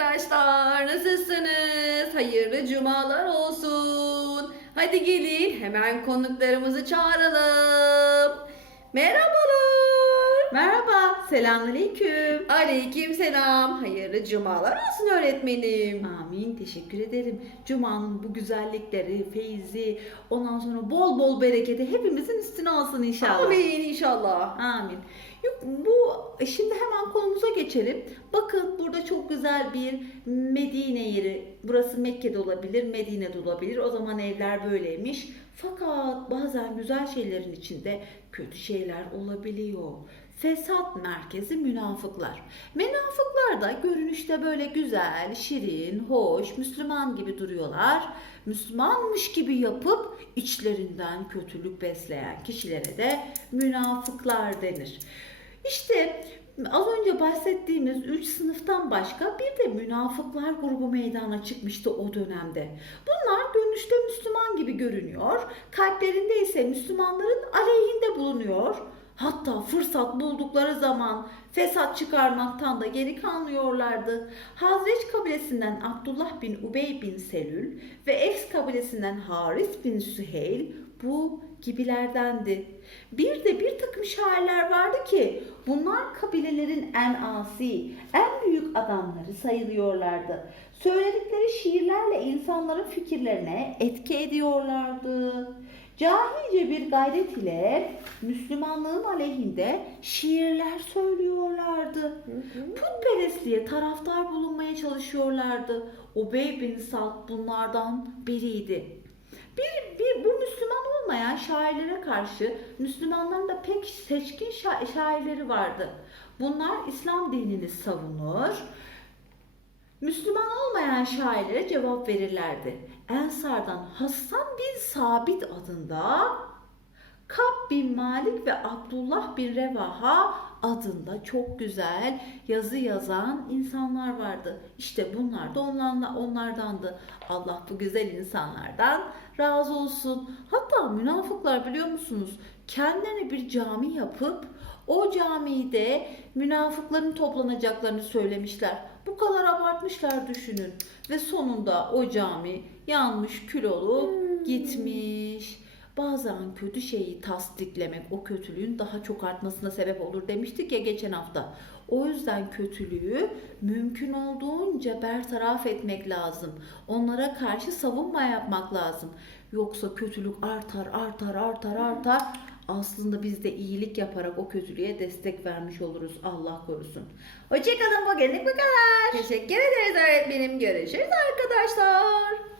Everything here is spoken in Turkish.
arkadaşlar. Nasılsınız? Hayırlı cumalar olsun. Hadi gelin hemen konuklarımızı çağıralım. Merhabalar. Merhaba, selamünaleyküm. Aleyküm selam. Hayırlı cumalar olsun öğretmenim. Amin, teşekkür ederim. Cuma'nın bu güzellikleri, feyzi, ondan sonra bol bol bereketi hepimizin üstüne olsun inşallah. Amin inşallah. Amin. Yok, bu şimdi hemen konumuza geçelim. Bakın burada çok güzel bir Medine yeri. Burası Mekke'de olabilir, Medine'de olabilir. O zaman evler böyleymiş. Fakat bazen güzel şeylerin içinde kötü şeyler olabiliyor. Fesat merkezi münafıklar. Münafıklar da görünüşte böyle güzel, şirin, hoş, Müslüman gibi duruyorlar. Müslümanmış gibi yapıp içlerinden kötülük besleyen kişilere de münafıklar denir. İşte az önce bahsettiğimiz üç sınıftan başka bir de münafıklar grubu meydana çıkmıştı o dönemde. Bunlar görünüşte Müslüman gibi görünüyor, kalplerinde ise Müslümanların aleyhinde bulunuyor. Hatta fırsat buldukları zaman fesat çıkarmaktan da geri kalmıyorlardı. Hazreç kabilesinden Abdullah bin Ubey bin Selül ve Evs kabilesinden Haris bin Süheyl bu gibilerdendi. Bir de bir takım şairler vardı ki bunlar kabilelerin en asi, en büyük adamları sayılıyorlardı. Söyledikleri şiirlerle insanların fikirlerine etki ediyorlardı. Cahilce bir gayret ile Müslümanlığın aleyhinde şiirler söylüyorlardı. Putperestliğe taraftar bulunmaya çalışıyorlardı. Ubey bin Salt bunlardan biriydi. Bir, bir bu Müslüman olmayan şairlere karşı Müslümanların da pek seçkin şa- şairleri vardı. Bunlar İslam dinini savunur. Müslüman olmayan şairlere cevap verirlerdi. Ensardan Hasan bin Sabit adında Kab bin Malik ve Abdullah bin Revaha adında çok güzel yazı yazan insanlar vardı. İşte bunlar da onlardandı. Allah bu güzel insanlardan razı olsun. Hatta münafıklar biliyor musunuz? Kendilerine bir cami yapıp o camide münafıkların toplanacaklarını söylemişler. Bu kadar abartmışlar düşünün. Ve sonunda o cami yanmış kül olup gitmiş. Bazen kötü şeyi tasdiklemek o kötülüğün daha çok artmasına sebep olur demiştik ya geçen hafta. O yüzden kötülüğü mümkün olduğunca bertaraf etmek lazım. Onlara karşı savunma yapmak lazım. Yoksa kötülük artar, artar, artar, artar. Aslında biz de iyilik yaparak o kötülüğe destek vermiş oluruz. Allah korusun. Hoşçakalın bugünlük bu kadar. Teşekkür ederiz öğretmenim. Görüşürüz arkadaşlar.